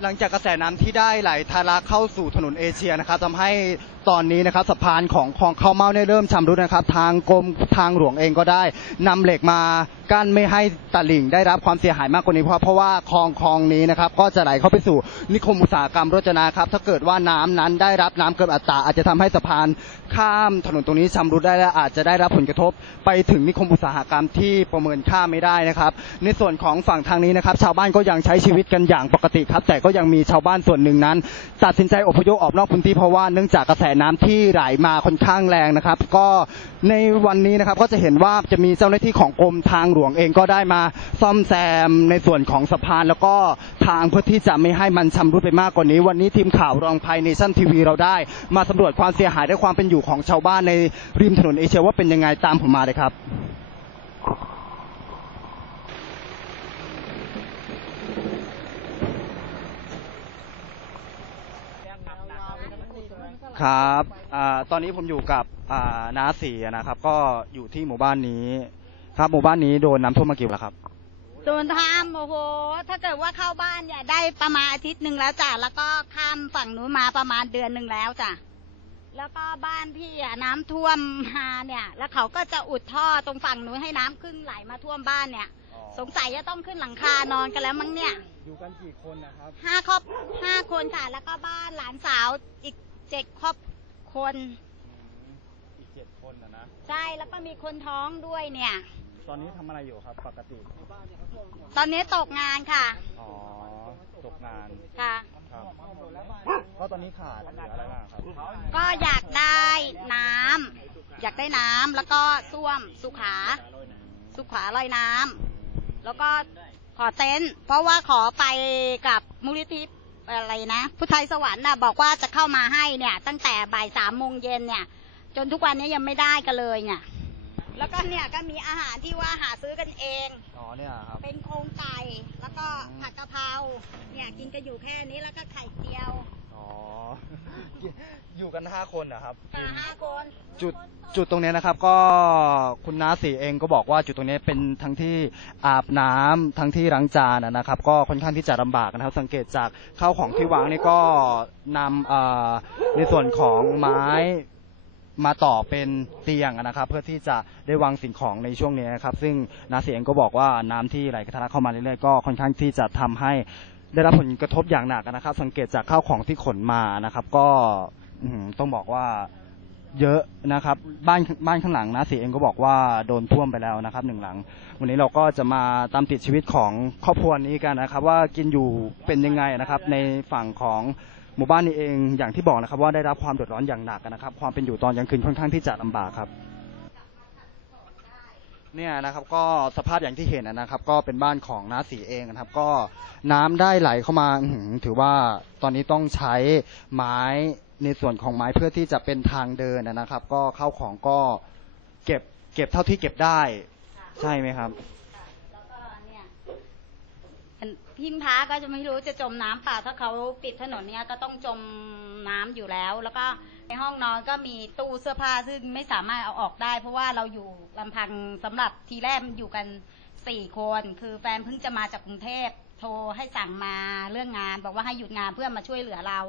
หลังจากกระแสน้ำที่ได้ไหลทะลักเข้าสู่ถนนเอเชียนะครับทำให้ตอนนี้นะครับสะพานของคลองข้าวเม่าเนี่ยเริ่มชำรุดนะครับ ทางกรมทางหลวงเองก็ได้นำเหล็กมากั้นไม่ให้ตลิ่งได้รับความเสียหายมากกว่านี้เพราะเพราะว่าคลองคลองนี้นะครับก็จะไหลเข้าไปสู่นิคมอุตสาหกรรมโรจนะครับ ถ้าเกิดว่าน้ำนั้นได้รับน้ำเกินอัตราอาจจะทำให้สะพานข้ามถนนตรงนี้ชำรุดได้และอาจจะได้รับผลกระทบ ไปถึงนิคมอุตสาหกรรมที่ประเมินค่าไม่ได้นะครับ ในส่วนของฝั่งทางนี้นะครับ ชาวบ้านก็ยังใช้ชีวิตกันอย่างปกติครับ แต่ก็ยังมีชาวบ้านส่วนหนึ่งนั้น ตัดสินใจอพยพออกนอกพื้นที่เพราะว่าเนื่องจากกระแสน้ำที่ไหลมาค่อนข้างแรงนะครับ ก็ในวันนี้นะครับก็จะเห็นว่าจะมีเจ้าหน้าที่ของกรมทางหลวงเองก็ได้มาซ่อมแซมในส่วนของสะพาน แล้วก็ทางเพื่อที่จะไม่ให้มันชำรุดไปมากกว่านี้ วันนี้ทีมข่าวรองภัยเนชั่นทีวีเราได้ มาสำรวจความเสียหายและความเป็นอยู่ของชาวบ้านในริมถนนเอเชียว่าเป็นยังไงตามผมมาเลยครับ ครับอ่าตอนนี้ผมอยู่กับอ่าน้าสีนะครับ ก็อยู่ที่หมู่บ้านนี้ ครับหมู่บ้านนี้โดนน้ำท่วมมากี่วันแล้วครับ โดนทำโอ้โห ถ้าเกิดว่าเข้าบ้านเนี่ยได้ประมาณอาทิตย์หนึ่งแล้วจ้ะ แล้วก็ข้ามฝั่งนู้นมาประมาณเดือนหนึ่งแล้วจ้ะ แล้วก็บ้านพี่อะน้ำท่วมมาเนี่ย แล้วเขาก็จะอุดท่อตรงฝั่งนู้นให้น้ำขึ้นไหลมาท่วมบ้านเนี่ย สงสัยจะต้องขึ้นหลังคานอนกันแล้วมั้งเนี่ย อยู่กันกี่คนนะครับ ห้าครอบห้าคนค่ะ แล้วก็บ้านหลานสาวอีก เจ็ดครอบคน อีกเจ็ดคนนะนะใช่แล้วก็มีคนท้องด้วยเนี่ย ตอนนี้ทำอะไรอยู่ครับ ปกติ ตอนนี้ตกงานค่ะ อ๋อ ตกงาน ค่ะ ครับก็ตอนนี้ขาดเหลืออะไรบ้างครับ ก็อยากได้น้ำอยากได้น้ำแล้วก็ส้วมสุขา สุขาลอยน้ำแล้วก็ขอเต็นท์เพราะว่าขอไปกับมูลนิธิ อะไรนะพุทธไทยสวรรค์น่ะบอกว่าจะเข้ามาให้เนี่ย ตั้งแต่บ่ายสามโมงเย็นเนี่ย จนทุกวันนี้ยังไม่ได้กันเลยเนี่ย แล้วก็เนี่ยก็มีอาหารที่ว่าหาซื้อกันเอง อ๋อเนี่ยครับ เป็นโครงไก่แล้วก็ผัดกะเพราเนี่ยกินกันอยู่แค่นี้แล้วก็ไข่เจียว อ๋ออยู่กันห้าคนนะครับ ค่ะห้าคนจุดจุดตรงเนี้ยนะครับก็คุณน้าสีเองก็บอกว่าจุดตรงเนี้ยเป็นทั้งที่อาบน้ำทั้งที่ล้างจานอะนะครับ ก็ค่อนข้างที่จะลำบากนะครับ สังเกตจากข้าวของที่วางนี่ก็นำเอ่อในส่วนของไม้มาต่อเป็นเตียงอะนะครับ เพื่อที่จะได้วางสิ่งของในช่วงนี้นะครับ ซึ่งนาเสียงก็บอกว่าน้ำที่ไหลกระทะลักเข้ามาเรื่อยๆก็ค่อนข้างที่จะทำให้ ได้รับผลกระทบอย่างหนักนะครับ สังเกตจากข้าวของที่ขนมานะครับ ก็อต้องบอกว่าเยอะนะครับ บ้านบ้านข้างหลังนะสีเองก็บอกว่าโดนท่วมไปแล้วนะครับหนึ่งหลัง วันนี้เราก็จะมาตามติดชีวิตของครอบครัวนี้กันนะครับ ว่ากินอยู่เป็นยังไงนะครับ ในฝั่งของหมู่บ้านนี้เองอย่างที่บอกนะครับ ว่าได้รับความเดือดร้อนอย่างหนักนะครับ ความเป็นอยู่ตอนกลางคืนค่อนข้างที่จะลำบากครับ เนี่ยนะครับก็สภาพอย่างที่เห็นนะครับ ก็เป็นบ้านของน้าสีเองนะครับ ก็น้ำได้ไหลเข้ามาถือว่าตอนนี้ต้องใช้ไม้ในส่วนของไม้เพื่อที่จะเป็นทางเดินนะครับ ก็เข้าของก็เก็บเก็บเท่าที่เก็บได้ ใช่ไหมครับแล้วก็เนี่ยพิมพ้าก็จะไม่รู้จะจมน้ำเปล่าถ้าเขาปิดถนนเนี่ยก็ต้องจมน้ำอยู่แล้วแล้วก็ ในห้องนอนก็มีตู้เสื้อผ้าซึ่งไม่สามารถเอาออกได้ เพราะว่าเราอยู่ลำพังสำหรับทีแรกอยู่กันสี่คน คือแฟนเพิ่งจะมาจากกรุงเทพโทรให้สั่งมาเรื่องงาน บอกว่าให้หยุดงานเพื่อมาช่วยเหลือเรา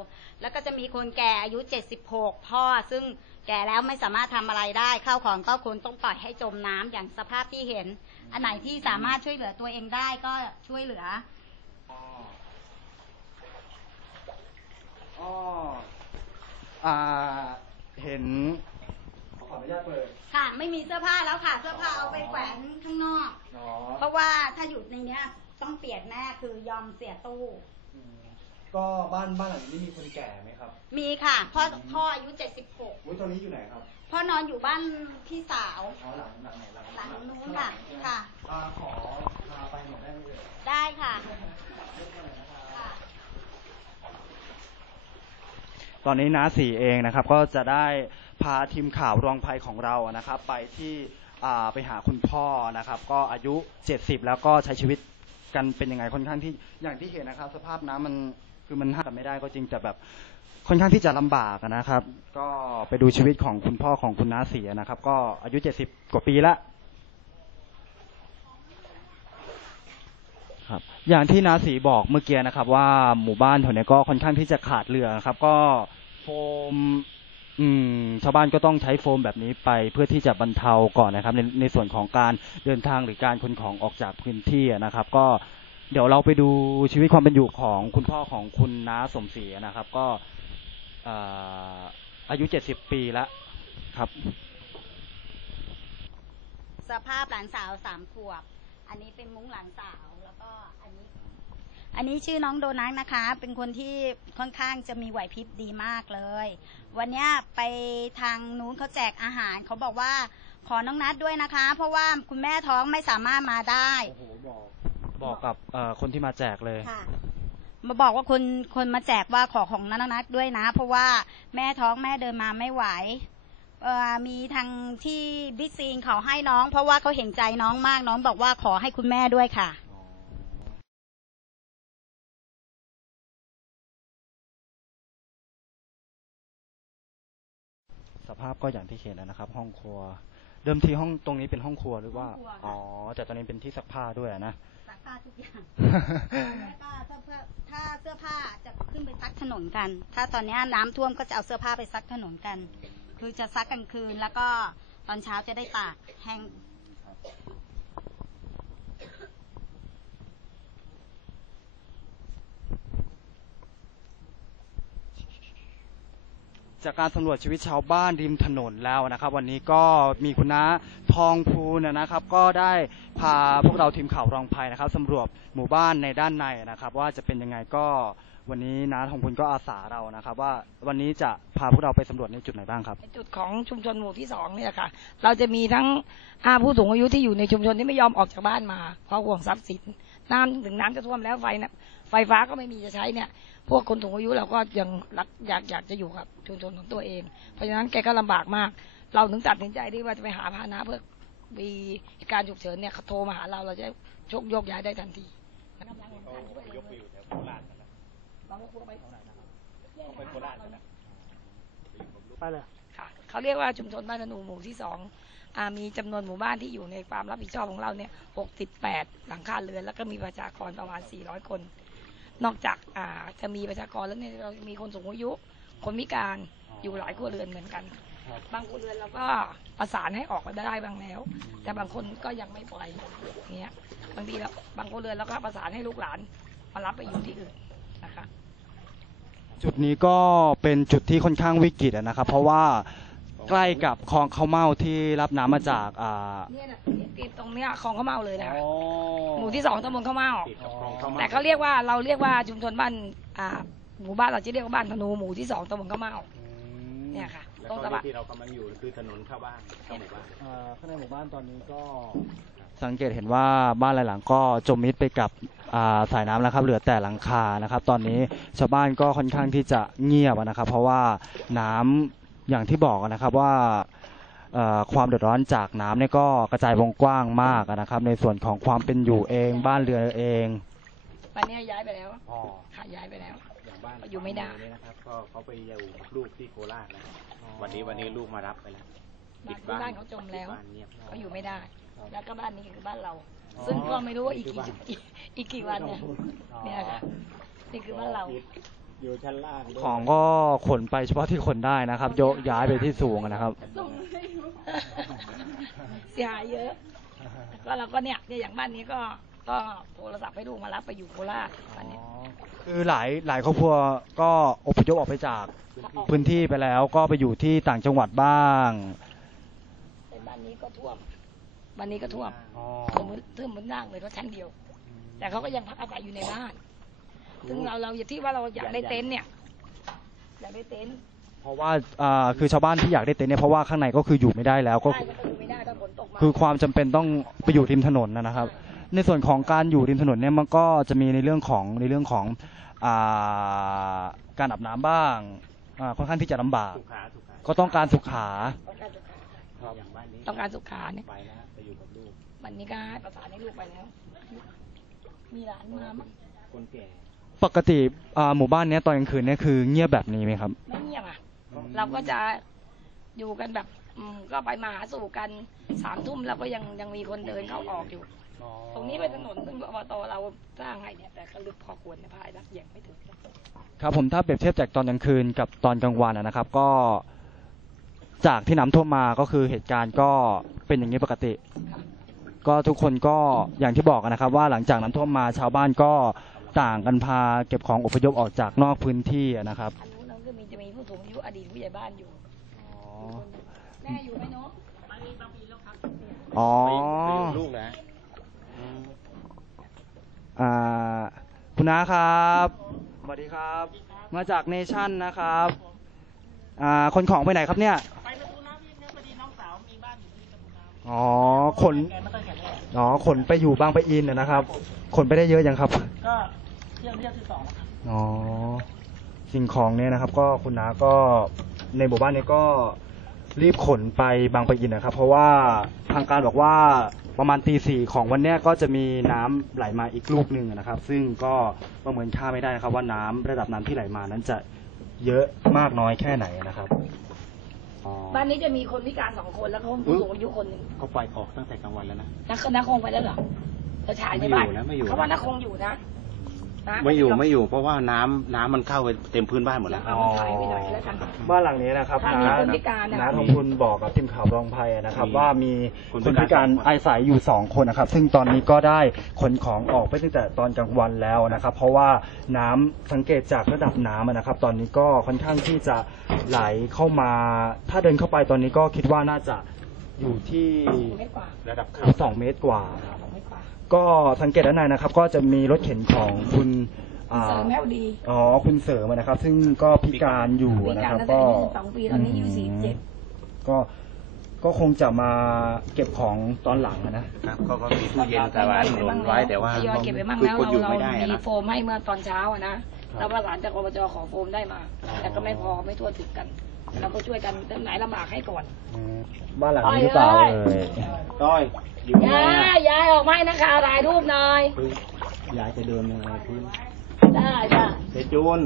แล้วก็จะมีคนแก่อายุเจ็ดสิบหกพ่อ ซึ่งแก่แล้วไม่สามารถทำอะไรได้ข้าวของก็ควรต้องปล่อยให้จมน้ำอย่างสภาพที่เห็น อันไหนที่สามารถช่วยเหลือตัวเองได้ก็ช่วยเหลืออ๋อ อ่าเห็นขออนุญาตเปิดค่ะ ไม่มีเสื้อผ้าแล้วค่ะ เสื้อผ้าเอาไปแขวนข้างนอกอ๋อเพราะว่าถ้าอยู่ในเนี้ย ต้องเปลี่ยนแน่คือยอมเสียตู้ อืมก็บ้านบ้านหลังนี้มีคนแก่ไหมครับมีค่ะพ่อพ่ออายุเจ็ดสิบหกอุ้ยตอนนี้อยู่ไหนครับพ่อนอนอยู่บ้านพี่สาว อ๋อหลังหลังไหนหลังหลังนู้นค่ะค่ะ อ่าขอพาไปหน่อยได้ไหมเอ่ยได้ค่ะค่ะ ตอนนี้น้าสีเองนะครับ ก็จะได้พาทีมข่าวรองภัยของเรานะครับ ไปที่อ่าไปหาคุณพ่อนะครับ ก็อายุ 70 แล้วก็ใช้ชีวิตกันเป็นยังไงค่อนข้างที่อย่างที่เห็นนะครับ สภาพน้ำมันคือมันห้ามกันไม่ได้ก็จริงแต่แบบค่อนข้างที่จะลำบากนะครับ ก็ไปดูชีวิตของคุณพ่อของคุณน้าสีนะครับ ก็อายุ 70 กว่าปีละ ครับอย่างที่นาสีบอกเมื่อกี้นะครับ ว่าหมู่บ้านแถวนี้ก็ค่อนข้างที่จะขาดเรือครับ ก็โฟม อืมชาวบ้านก็ต้องใช้โฟมแบบนี้ไปเพื่อที่จะบรรเทาก่อนนะครับ ในในส่วนของการเดินทางหรือการขนของออกจากพื้นที่นะครับ ก็เดี๋ยวเราไปดูชีวิตความเป็นอยู่ของคุณพ่อของคุณน้าสมศรีนะครับ ก็เอ่ออายุเจ็ดสิบปีแล้วครับ สภาพหลานสาวสามขวบ อันนี้เป็นมุ้งหลานสาวแล้วก็อันนี้ อันนี้ชื่อน้องโดนัทนะคะ เป็นคนที่ค่อนข้างจะมีไหวพริบดีมากเลย วันเนี้ยไปทางนู้นเขาแจกอาหารเขาบอกว่าขอน้องนัดด้วยนะคะ เพราะว่าคุณแม่ท้องไม่สามารถมาได้โอ้โหบอกบอกกับเอ่อคนที่มาแจกเลยค่ะมาบอกว่าคนคนมาแจกว่าขอของน้องนัดด้วยนะ เพราะว่าแม่ท้องแม่เดินมาไม่ไหวเอ่อ มีทางที่บิ๊กซีนเขาให้น้อง เพราะว่าเขาเห็นใจน้องมากน้องบอกว่าขอให้คุณแม่ด้วยค่ะสภาพก็อย่างที่เห็นนะครับ ห้องครัว เดิมทีห้องตรงนี้เป็นห้องครัวหรือว่าห้องครัวค่ะอ๋อ แต่ตอนนี้เป็นที่ซักผ้าด้วยอะนะซักผ้าทุกอย่างแล้วก็ถ้าเพื่อถ้าเสื้อผ้าจะขึ้นไปซักถนนกัน ถ้าตอนเนี้ยน้ำท่วมก็จะเอาเสื้อผ้าไปซักถนนกัน คือจะซักกลางคืน แล้วก็ตอนเช้าจะได้ตากแห้ง จากการสำรวจชีวิตชาวบ้านริมถนนแล้วนะครับ วันนี้ก็มีคุณน้าทองภูลนะครับ ก็ได้พาพวกเราทีมข่าวรองภัยนะครับสำรวจหมู่บ้านในด้านในนะครับ ว่าจะเป็นยังไงก็ วันนี้น้าทองภูลก็อาสาเรานะครับ ว่าวันนี้จะพาพวกเราไปสำรวจในจุดไหนบ้างครับ ในจุดของชุมชนหมู่ที่สองเนี่ยค่ะ เราจะมีทั้งอาผู้สูงอายุที่อยู่ในชุมชนที่ไม่ยอมออกจากบ้านมา เพราะห่วงทรัพย์สินน้ำถึงน้ำจะท่วมแล้วไฟนะไฟฟ้าก็ไม่มีจะใช้เนี่ย พวกคนสูงอายุเราก็ยังรักอยากอยากจะอยู่กับชุมชนของตัวเอง เพราะฉะนั้นแกก็ลำบากมาก เราถึงตัดสินใจที่ว่าจะไปหาพานะเพื่อมีการฉุกเฉินเนี่ยเขาโทรมาหาเราเราจะชกยกย้ายได้ทันทีกำลังหนุนทางช่วย เหลือเลยเราก็กลัวไปแถวไหนนะครับไปโคราชนะไปเลยค่ะเขาเรียกว่าชุมชนบ้านธนูหมู่ที่สองอามีจำนวนหมู่บ้านที่อยู่ในความรับผิดชอบของเราเนี่ย68หลังคาเรือน แล้วก็มีประชากรประมาณ400คน นอกจากอ่าจะมีประชากรแล้วเนี่ยเรามีคนสูงอายุ คนพิการอยู่หลายครัวเรือนเหมือนกันครับบางครัวเรือนเราก็ประสานให้ออกมาได้บ้างแล้ว แต่บางคนก็ยังไม่ปล่อยเนี่ยบางทีเราบางครัวเรือนเราก็ประสานให้ลูกหลานมารับไปอยู่ที่อื่นนะคะ จุดนี้ก็เป็นจุดที่ค่อนข้างวิกฤตอะนะครับ เพราะว่าใกล้กับคลองข้าวเม่าที่รับน้ำมาจากอ่าเนี่ยนะติดตรงเนี้ยคลองข้าวเม่าเลยนะคะอ๋อหมู่ที่สองตำบลข้าวเม่าติดกับคลองข้าวแต่เขาเรียกว่าเราเรียกว่าชุมชนบ้านอ่าหมู่บ้านเราจะเรียกว่าบ้านธนูหมู่ที่สองตำบลข้าวเม่าอืมเนี่ยค่ะ แล้วตรงก็ตลาดที่เรากำลังอยู่คือถนนเข้าบ้านเข้าหมู่บ้าน อ่าข้างในหมู่บ้านตอนนี้ก็สังเกตเห็นว่าบ้านหลายหลังก็จมมิดไปกับอ่าสายน้ำแล้วครับ เหลือแต่หลังคานะครับ ตอนนี้ชาวบ้านก็ค่อนข้างที่จะเงียบอะนะครับ เพราะว่าน้ำอย่างที่บอกนะครับว่าเอ่อความเดือดร้อนจากน้ำเนี่ยก็กระจายวงกว้างมากอะนะครับ ในส่วนของความเป็นอยู่เองบ้านเรือนเองวันนี้ย้ายไปแล้วอ๋อค่ะย้ายไปแล้ว อย่างบ้านอยู่ไม่ได้เนี่ยนะครับ ก็เขาไปอยู่กับลูกที่โคราชแล้ว วันนี้วันนี้ลูกมารับไปแล้วบ้านที่บ้านเขาจมแล้วบ้านเงียบเขาอยู่ไม่ได้ แล้วก็บ้านนี้คือบ้านเรา ซึ่งก็ไม่รู้ว่าอีกกี่อีกอีกกี่วันเนี่ยเนี่ยค่ะนี่คือบ้านเราอยู่ชั้นล่างด้วยของก็ขนไปเฉพาะที่ขนได้นะครับโยกย้ายไปที่สูงอะนะครับเสียหายเยอะก็เราก็เนี่ยเนี่ยอย่างบ้านนี้ก็ ก็โทรศัพท์ให้ลูกมารับไปอยู่โคราชบ้านเนี้ยคือหลายหลายครอบครัวก็อพยพออกไปจากพื้นที่ไปแล้วก็ไปอยู่ที่ต่างจังหวัดบ้างแต่บ้านนี้ก็ท่วมบ้านนี้ก็ท่วมอ๋อสมมติท่วมบนนั่งเลยก็ชั้นเดียว แต่เขาก็ยังพักอาศัยอยู่ในบ้าน ถึงเราเราอย่าที่ว่าเราอยากได้เต็นท์เนี่ยอยากได้เต็นท์เพราะว่าอ่าคือชาวบ้านที่อยากได้เต็นท์เนี่ยเพราะว่าข้างในก็คืออยู่ไม่ได้แล้วก็ใช่มันก็อยู่ไม่ได้ถ้าฝนตกมาคือความจำเป็นต้องไปอยู่ริมถนนนะนะครับ ในส่วนของการอยู่ริมถนนเนี่ยมันก็จะมีในเรื่องของในเรื่องของอ่าการอาบน้ำบ้างอ่าค่อนข้างที่จะลำบากสุขาสุขาก็ต้องการสุขาต้องการสุขา อย่างบ้านนี้ต้องการสุขาเนี่ย ไปแล้วไปอยู่กับลูก วันนี้ก็ให้ประสานให้ลูกไปแล้ว มีหลานมามั้งคนแก่ปกติอ่าหมู่บ้านเนี้ยตอนกลางคืนเนี่ยคือเงียบแบบนี้ไหมครับ ไม่เงียบอะ เราก็จะอยู่กันแบบ อืมก็ไปมาหาสู่กันสามทุ่มเราก็ยังยังมีคนเดินเข้าออกอยู่ ตรงนี้เป็นถนนซึ่งอบตเราสร้างให้เนี่ยแต่ก็ลึกพอควรในภายนะยังไม่ถึงครับผมถ้าเปรียบเทียบจากตอนกลางคืนกับตอนกลางวันอะนะครับ ก็จากที่น้ำท่วมมาก็คือเหตุการณ์ก็เป็นอย่างนี้ปกติ ก็ทุกคนก็อย่างที่บอกอะนะครับ ว่าหลังจากน้ำท่วมมาชาวบ้านก็ต่างกันพาเก็บของอพยพออกจากนอกพื้นที่อะนะครับอันนู้นเราก็มีจะมีผู้สูงอายุอดีตผู้ใหญ่บ้านอยู่แม่อยู่ไหมเนาะอ๋อลูกนะ อ่าคุณน้าครับสวัสดีครับ มาจากเนชั่นนะครับอ่าคนของไปไหนครับเนี่ยไปประตูน้ำพี่พอดีน้องสาวมีบ้านอยู่ที่ประตูน้ำอ๋อขนอ๋อขนไปอยู่บางปะอินนะนะครับ ขนไปได้เยอะยังครับ ก็เที่ยวเที่ยวที่สองแล้วครับอ๋อสิ่งของเนี่ยนะครับ ก็คุณน้าก็ในหมู่บ้านนี้ก็รีบขนไปบางปะอินนะครับ เพราะว่าทางการบอกว่า ประมาณตีสี่ของวันเนี้ยก็จะมีน้ำไหลมาอีกลูกหนึ่งนะครับ ซึ่งก็ประเมินค่าไม่ได้นะครับ ว่าน้ำระดับน้ำที่ไหลมานั้นจะเยอะมากน้อยแค่ไหนนะครับอ๋อบ้านนี้จะมีคนพิการสองคนแล้วก็ผู้สูงอายุคนหนึ่งเขาปล่อยออกตั้งแต่กลางวันแล้วนะ นักนักคงไปแล้วเหรอจะฉายในบ้านไม่อยู่นะไม่อยู่เขาว่านักคงอยู่นะนะ ไม่อยู่ไม่อยู่เพราะว่าน้ำน้ำมันเข้าไปเต็มพื้นบ้านหมดแล้ว เอามาถ่ายไว้หน่อยแล้วกัน บ้านหลังนี้นะครับถ้ามีคนพิการนะน้าทองคุณบอกกับทีมข่าวรองภัยนะครับ มีว่ามีคนคนพิพิกาการรอาศัยอยู่สองคนนะครับ ซึ่งตอนนี้ก็ได้ขนของออกไปตั้งแต่ตอนกลางวันแล้วนะครับ เพราะว่าน้ำสังเกตจากระดับน้ำอะนะครับ ตอนนี้ก็ค่อนข้างที่จะไหลเข้ามา ถ้าเดินเข้าไปตอนนี้ก็คิดว่าน่าจะอยู่ที่ไม่กว่า ระดับสองเมตรกว่าครับไม่ กว่าก็สังเกตด้านในนะครับ ก็จะมีรถเข็นของคุณอ่าเสริมแมวดีอ๋อคุณเสริมนะครับ ซึ่งก็พิการอยู่พินะการครับ ตั้งแต่ก็อายุสองปีตอนนี้อายุสี่สิบเจ็ดก็ก็คงจะมาเก็บของตอนหลังอะนะ ครับเขาก็มีตู้เย็นสบายหนุนไว้แต่ว่าทยอยเก็บไปบ้างคือแล้วคนเราอยู่เราไม่ได้อะมีนะโฟมให้เมื่อตอนเช้าอะนะเราประสานจากอบจขอโฟมได้มา แต่ก็ไม่พอไม่ทั่วถึงกันเราก็ช่วยกันต้นไหนลำบากให้ก่อน บ้านหลังนี้หรือเปล่าไปเอ่เลยยต้อย อยู่ยังไงยาอะยยายออกมาให้นะคะถ่ายรูปหน่อยยายจะเดินยังไงพื้นได้จ้ะเจจูน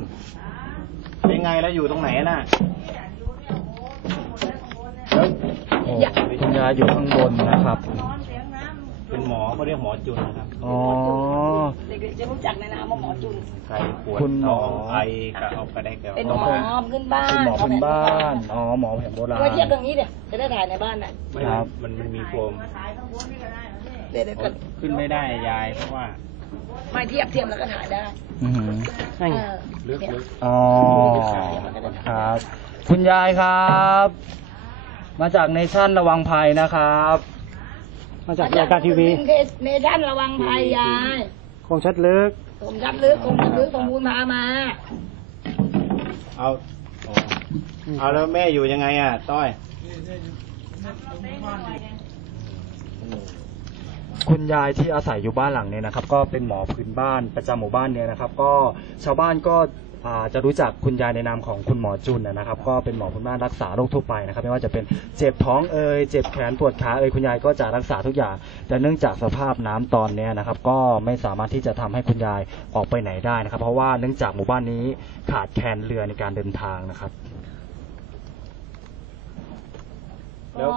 เป็นไงแล้วอยู่ตรงไหนน่ะโอ้คุณยายอยู่ข้างบนนะครับ เป็นหมอเขาเรียกหมอจุนนะครับอ๋อ เด็กๆจะรู้จักในนามว่าหมอจุน ใครปวดคุณหมอท้องไอก็เอาไปได้แก่เป็นหมอขึ้นบ้านคุณหมอพื้นบ้านอ๋อหมอแผนโบราณไว้เทียบตรงนี้เดี๋ยวจะได้ถ่ายในบ้านน่ะไม่ครับ มันมันมีโฟมเดี๋ยวเดี๋ยวก่อนขึ้นไม่ได้ยายเพราะว่าไม่เทียบเทียบแล้วก็ถ่ายได้อือหือเออลึกเนี่ยลึกอ๋อครับ คุณยายครับ มาจากเนชั่นระวังภัยนะครับ มาจากรายการทีวีเนชั่นระวังภัยยายคงชัดลึกผมชัดลึกผมชัดลึกสมบูรณ์พามา เอาอ๋อเอาแล้วแม่อยู่ยังไงอะ ต้อย คุณยายที่อาศัยอยู่บ้านหลังเนี้นะครับ ก็เป็นหมอพื้นบ้านประจำหมู่บ้านเนี่ยนะครับ ก็ชาวบ้านก็อ่า จะรู้จักคุณยายในนามของคุณหมอจุนนะครับ ก็เป็นหมอพื้นบ้านรักษาโรคทั่วไปนะครับ ไม่ว่าจะเป็นเจ็บท้องเอ่ยเจ็บแขนปวดขาเอ่ยคุณยายก็จะรักษาทุกอย่าง แต่เนื่องจากสภาพน้ำตอนเนี้ยนะครับ ก็ไม่สามารถที่จะทำให้คุณยายออกไปไหนได้นะครับ เพราะว่าเนื่องจากหมู่บ้านนี้ขาดแคลนเรือในการเดินทางนะครับแล้ว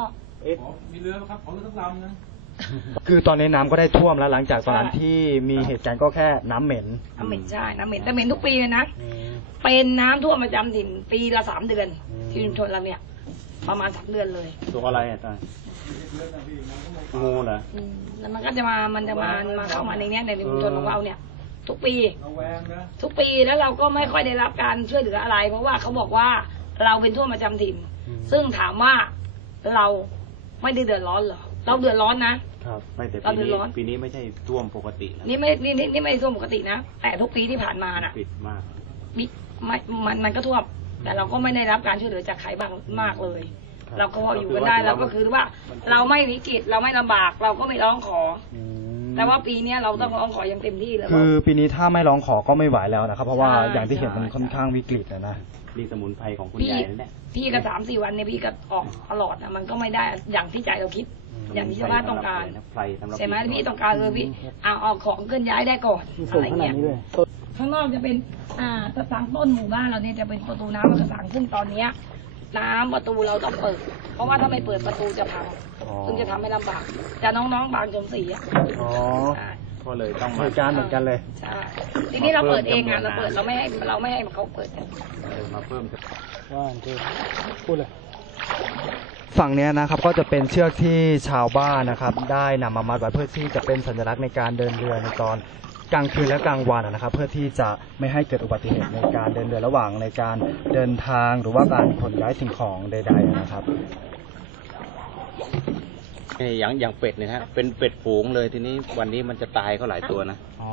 เอ๊ะมีเรือครับของเรือทั้งลำนะ คือตอนนี้น้ำก็ได้ท่วมแล้วหลังจากตอนนั้นที่มีเหตุการณ์ก็แค่น้ำเหม็น น้ำเหม็นใช่ น้ำเหม็นแต่เหม็นทุกปีเลยนะ เป็นน้ำท่วมประจำถิ่นปีละสามเดือนอืมที่ชุมชนเราเนี่ย ประมาณสามเดือนเลยตัวอะไรอะต้อยงูเหรอ อืมแล้วมันก็จะมา มันจะมา มาเข้ามาในเนี้ยในชุมชนของเราเนี่ย ทุกปีระแวงนะทุกปีแล้วเราก็ไม่ค่อยได้รับการช่วยเหลืออะไร เพราะว่าเขาบอกว่าเราเป็นท่วมประจำถิ่นอืมซึ่งถามว่าเราไม่ได้เดือดร้อนเหรอ เราเดือดร้อนนะ ครับไม่แต่เราปีเดือดนี้ร้อนปีนี้ไม่ใช่ท่วมปกติแล้วนี่ไม่นี่นี่นี่ไม่ได้ท่วมปกตินะแต่ทุกปีที่ผ่านมาน่ะปิดมากมิไม่มันมันก็ท่วม แต่เราก็ไม่ได้รับการช่วยเหลือจากใครบ้างมากเลยครับเราก็พออยู่กันได้เราก็คือว่า เราไม่วิกฤตเราไม่ลำบากเราก็ไม่ร้องขออืม แต่ว่าปีเนี้ยเราต้องร้องขออย่างเต็มที่เลยคือปีนี้ถ้าไม่ร้องขอก็ไม่ไหวแล้วนะครับ เพราะว่าใช่อย่างที่เห็นใช่มันค่อนข้างวิกฤตนะนะนี่สมุนไพรของคุณพี่ยายนั่นแหละพี่ก็สามสี่วันเนี่ยพี่ก็ออกตลอดนะมันก็ไม่ได้อย่างที่ใจเราคิด อย่างที่ชาวบ้านต้องการไพรสำหรับใช่ไหมพี่ต้องการเออพี่เอาเอาของเคลื่อนย้ายได้ก่อนอะไรเงี้ยข้างนอกจะเป็นอ่าตะสังต้นหมู่บ้านเราเนี่ยจะเป็นประตูน้ำกระสังซึ่งตอนเนี้ย น้ำประตูเราต้องเปิด เพราะว่าถ้าไม่เปิดประตูจะพังอ๋อซึ่งจะทำให้ลำบากแต่น้องๆบางจมสีอะอ๋อใช่ก็เลยต้องเหมาตุการณ์เหมือนกันเลยใช่ทีนี้เราเปิดเองอะเพิ่เรามจำนวนเปิดน้ำเราไม่ให้เราไม่ให้เขาเปิดกันเออมาเพิ่มว่าคือพูดเลยฝั่งเนี้ยนะครับก็จะเป็นเชือกที่ชาวบ้านนะครับ ได้นำมามัดไว้เพื่อที่จะเป็นสัญลักษณ์ในการเดินเรือในตอน กลางคืนและกลางวันนะครับ เพื่อที่จะไม่ให้เกิดอุบัติเหตุในการเดินเรือระหว่างในการเดินทางหรือว่าการขนย้ายสิ่งของใด ๆนะครับนี่อย่างอย่างเป็ดเนี่ยฮะเป็นเป็ดฝูงเลยทีนี้วันนี้มันจะตายเขาหลายตัวนะอ๋อ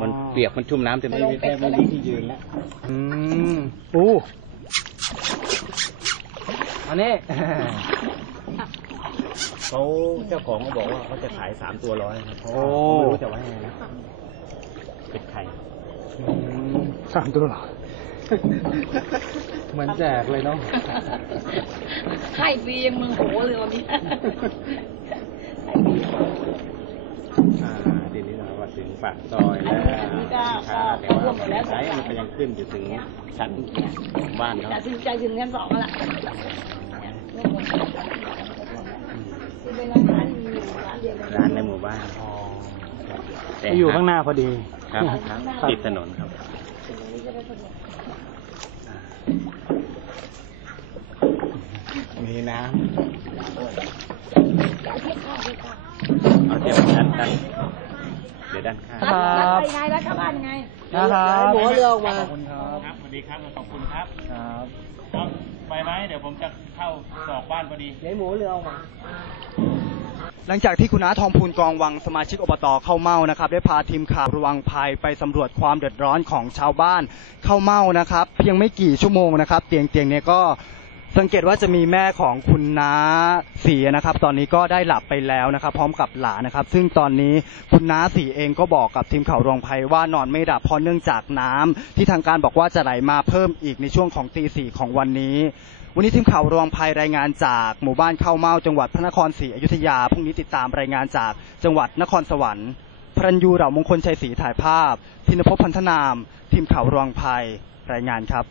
มันเปียกมันชุ่มน้ำจนไม่มีแทบไม่มีที่ยืนแล้วอืมอู้อันนี้เขาเจ้าของเขาบอกว่าเขาจะขายสามตัวร้อยครับโอ้ไม่รู้จะว่ายังไงนะ เป็ดไข่สามตัวเหรอเหมือนแจกเลยเนาะให้ฟรียังมือโหเลยวันนี้อ่าทีนี้เราว่าถึงปากซอยแล้วนี่ก็ค่ะแต่ก็ท่วว่ามหมดแล้วไอ้มันก็ยังขึ้นอยู่ถึงชั้นบ้านเขาแต่ถึงใจถึงชั้นสองแล้วล่ะคือเป็นร้านมีอยู่ร้านเดียวเลยร้านในหมู่บ้าน แต่อยู่ข้างหน้าพอดีครับครับติดถนนครับมีน้ำเอาเทียบด้านด้านเดี๋ยวด้านข้างรับไปไงแล้วเข้าบ้านไงนะครับหัวเรือออกมาขอบคุณครับครับสวัสดีครับขอบคุณครับครับครับไปไหมเดี๋ยวผมจะเข้าสอกบ้านพอดีเดี๋ยวหมูเรือออกมา หลังจากที่คุณน้าทองพูนกองวังสมาชิกอบตเข้าเมานะครับ ได้พาทีมข่าวระวังภัยไปสำรวจความเดือดร้อนของชาวบ้านเข้าเมานะครับ เพียงไม่กี่ชั่วโมงนะครับ เตียงเตียงเนี่ยก็สังเกตว่าจะมีแม่ของคุณน้าสีนะครับ ตอนนี้ก็ได้หลับไปแล้วนะครับ พร้อมกับหลานนะครับ ซึ่งตอนนี้คุณน้าสีเองก็บอกกับทีมข่าวรวงภัยว่านอนไม่หลับเพราะเนื่องจากน้ำที่ทางการบอกว่าจะไหลมาเพิ่มอีกในช่วงของตีสี่ของวันนี้ วันนี้ทีมข่าวรวงภัยรายงานจากหมู่บ้านเข้าเมาจังหวัดพระนครศรีอยุธยาพรุ่งนี้ติดตามรายงานจากจังหวัดนครสวรรค์พรัญยูเหล่ามงคลชัยศรีถ่ายภาพ ธินภพพันธนาม ทีมข่าวรวงภัยรายงานครับ